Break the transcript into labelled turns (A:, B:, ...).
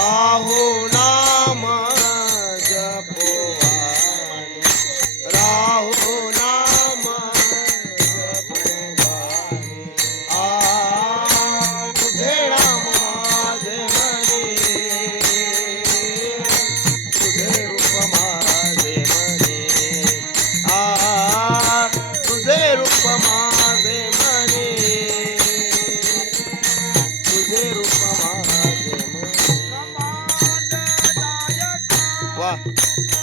A: Bravo! Thank you.